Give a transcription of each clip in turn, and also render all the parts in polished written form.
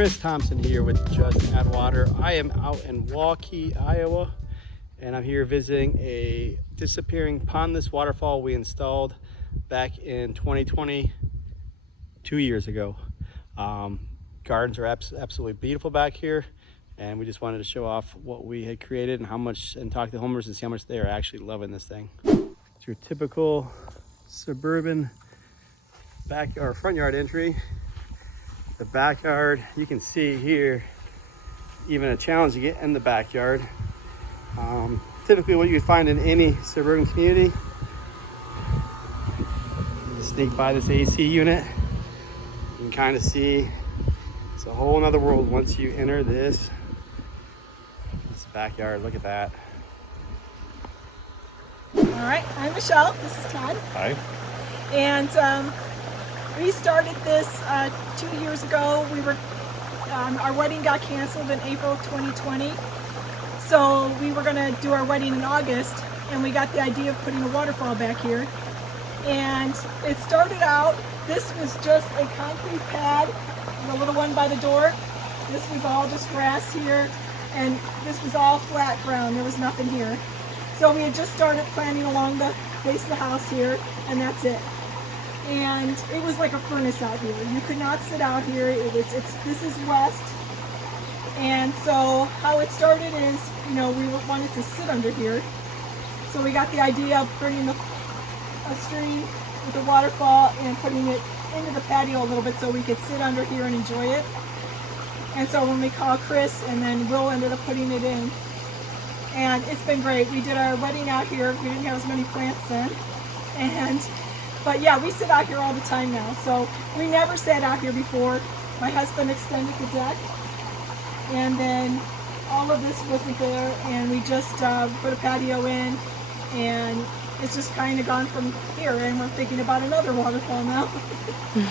Chris Thompson here with Just Add Water. I am out in Waukee, Iowa, and I'm here visiting a disappearing pondless waterfall we installed back in 2020, 2 years ago. Gardens are absolutely beautiful back here, and we just wanted to show off what we had created and how much, and talk to the homeowners and see how much they are actually loving this thing. It's your typical suburban back or front yard entry. The backyard, you can see here, even a challenge to get in the backyard. Typically what you find in any suburban community. You sneak by this AC unit, you can kind of see it's a whole nother world once you enter this backyard. Look at that. All right, I'm Michelle, this is Todd. Hi. And we started this 2 years ago. Our wedding got canceled in April of 2020. So we were gonna do our wedding in August, and we got the idea of putting a waterfall back here. And it started out, this was just a concrete pad, the little one by the door. This was all just grass here, and this was all flat ground, there was nothing here. So we had just started planting along the base of the house here, and that's it. And it was like a furnace out here. You could not sit out here. This is west. And so how it started is, we wanted to sit under here. So we got the idea of bringing a stream with a waterfall and putting it into the patio a little bit so we could sit under here and enjoy it. And so when we called Chris, and then Will ended up putting it in. And it's been great. We did our wedding out here. We didn't have as many plants then. But yeah, we sit out here all the time now. So we never sat out here before. My husband extended the deck, and then all of this wasn't there, and we just put a patio in, and it's just kind of gone from here, and we're thinking about another waterfall now.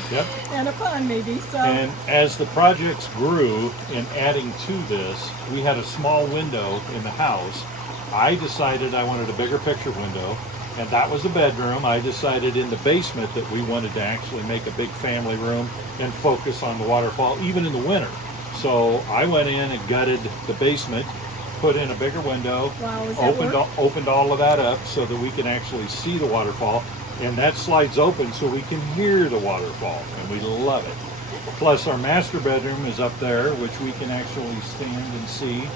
Yep. And a pond maybe. So. And as the projects grew in adding to this, we had a small window in the house. I decided I wanted a bigger picture window, and that was the bedroom. I decided in the basement that we wanted to actually make a big family room and focus on the waterfall, even in the winter. So I went in and gutted the basement, put in a bigger window, opened all of that up so that we can actually see the waterfall, and that slides open so we can hear the waterfall, and we love it. Plus our master bedroom is up there, which we can actually stand and see,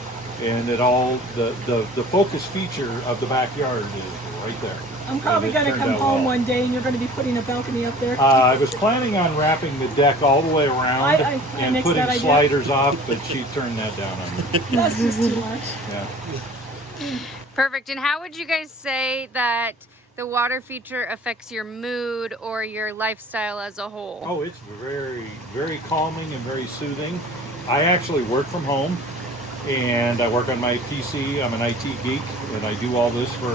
and it all, the focus feature of the backyard is right there. I'm probably going to come home one day, and you're going to be putting a balcony up there. I was planning on wrapping the deck all the way around and putting sliders off, but she turned that down on me. That's just too much. Yeah. Perfect. And how would you guys say that the water feature affects your mood or your lifestyle as a whole? Oh, it's very, very calming and very soothing. I actually work from home, and I work on my PC. I'm an IT geek, and I do all this for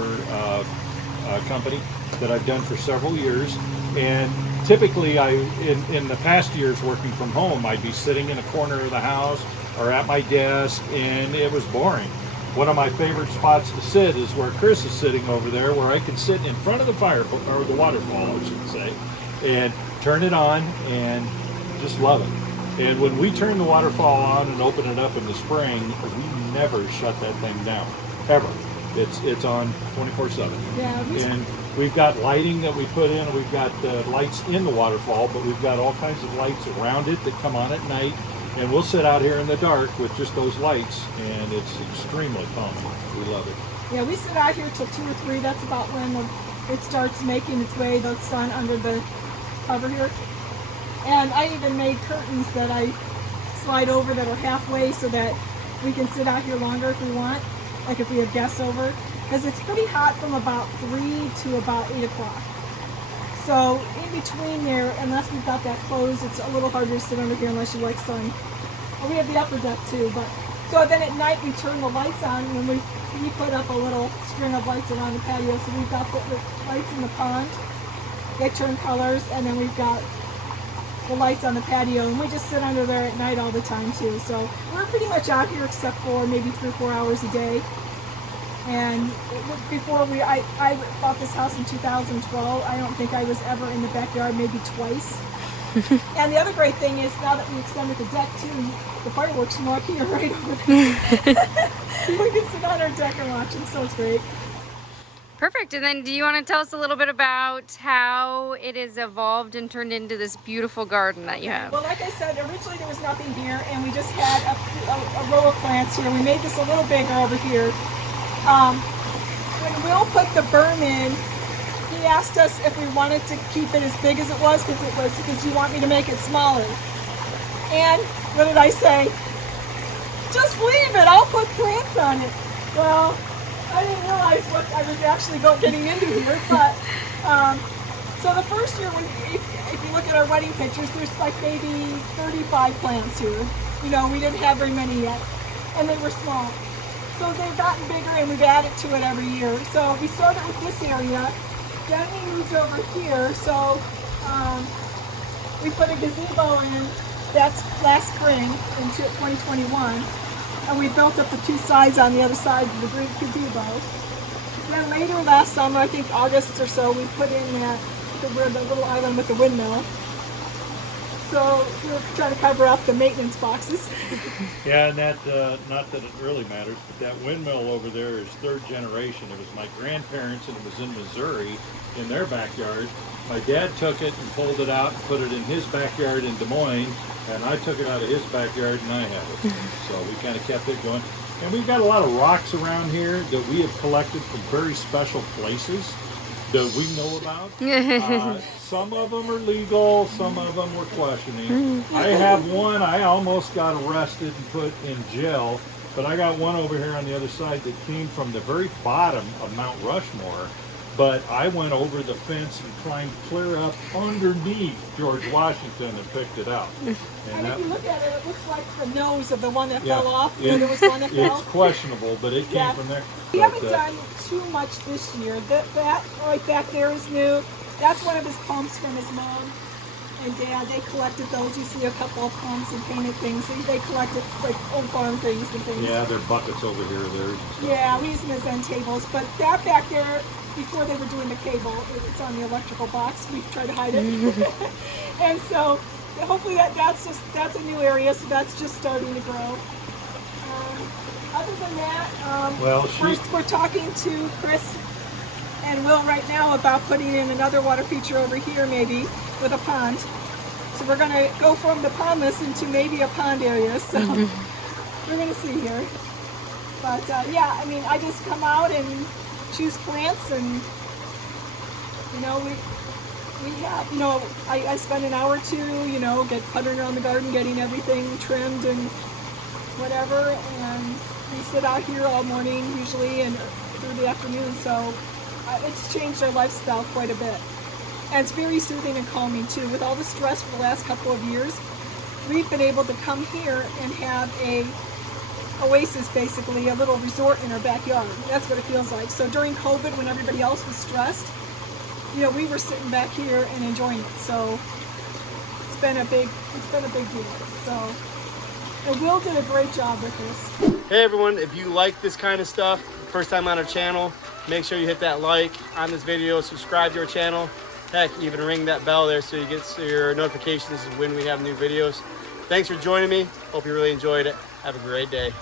a company that I've done for several years. And typically in the past years working from home, I'd be sitting in a corner of the house or at my desk, and it was boring. One of my favorite spots to sit is where Chris is sitting over there, where I can sit in front of the fire, or the waterfall I should say, and turn it on and just love it. And when we turn the waterfall on and open it up in the spring, we never shut that thing down, ever. It's on 24/7. Yeah, and we've got lighting that we put in. We've got lights in the waterfall, but we've got all kinds of lights around it that come on at night. And we'll sit out here in the dark with just those lights, and it's extremely calming. We love it. Yeah, we sit out here till 2 or 3. That's about when it starts making its way, the sun under the cover here. And I even made curtains that I slide over that are halfway so that we can sit out here longer if we want, like if we have guests over. Because it's pretty hot from about 3 to about 8 o'clock. So in between there, unless we've got that closed, it's a little harder to sit under here unless you like sun. Well, we have the upper deck too, but so then at night we turn the lights on, and we put up a little string of lights around the patio. So we've got the lights in the pond, they turn colors, and then we've got the lights on the patio, and we just sit under there at night all the time too. So we're pretty much out here except for maybe 3 or 4 hours a day. And before I bought this house in 2012, I don't think I was ever in the backyard, maybe twice. And the other great thing is now that we extended the deck too, the fireworks from up here right over there. We can sit on our deck and watch them, so it's great. Perfect. And then do you want to tell us a little bit about how it has evolved and turned into this beautiful garden that you have? Well, like I said, originally there was nothing here, and we just had a row of plants here. We made this a little bigger over here. When Will put the berm in, he asked us if we wanted to keep it as big as it was because you want me to make it smaller. And what did I say? Just leave it. I'll put plants on it. Well, I didn't realize what I was actually getting into here, but so the first year, if you look at our wedding pictures, there's like maybe 35 plants here. You know, we didn't have very many yet, and they were small. So they've gotten bigger, and we've added to it every year. So we started with this area, then we moved over here. So we put a gazebo in. That's last spring in 2021. And we built up the two sides on the other side of the great gazebo. Then later last summer, I think August or so, we put in the little island with the windmill. So we were trying to cover up the maintenance boxes. Yeah, and that, not that it really matters, but that windmill over there is third generation. It was my grandparents, and it was in Missouri in their backyard. My dad took it and pulled it out and put it in his backyard in Des Moines, and I took it out of his backyard and I have it. So we kind of kept it going. And we've got a lot of rocks around here that we have collected from very special places that we know about. Some of them are legal, some of them we're questioning. I have one I almost got arrested and put in jail, but I got one over here on the other side that came from the very bottom of Mount Rushmore. But I went over the fence and climbed clear up underneath George Washington and picked it out. And if you look at it, it looks like the nose of the one that fell off. You know, there was one that fell. It's questionable, but it came from there. We haven't done too much this year. That right back there is new. That's one of his pumps from his mom and dad. They collected those. You see a couple of pumps and painted things. They collected like old farm things and things. Yeah, there are buckets over here. Yeah, we use them as end tables. But that back there, before they were doing the cable, it's on the electrical box. We tried to hide it. And so hopefully that's a new area, so that's just starting to grow. Other than that, we're talking to Chris and Will right now about putting in another water feature over here, maybe with a pond. So we're going to go from the pondless into maybe a pond area. So we're going to see here. But yeah, I mean, I just come out and choose plants, and you know, we have, you know, I spend an hour or two, you know, puttering around the garden, getting everything trimmed and whatever, and we sit out here all morning usually and through the afternoon. So it's changed our lifestyle quite a bit, and it's very soothing and calming too. With all the stress for the last couple of years, we've been able to come here and have a Oasis, basically a little resort in our backyard. That's what it feels like. So during COVID, when everybody else was stressed, you know, we were sitting back here and enjoying it. So it's been a big deal. So, and Will did a great job with this. Hey everyone, if you like this kind of stuff, first time on our channel, make sure you hit that like on this video, subscribe to our channel, heck, even ring that bell there so you get your notifications when we have new videos. Thanks for joining me. Hope you really enjoyed it. Have a great day.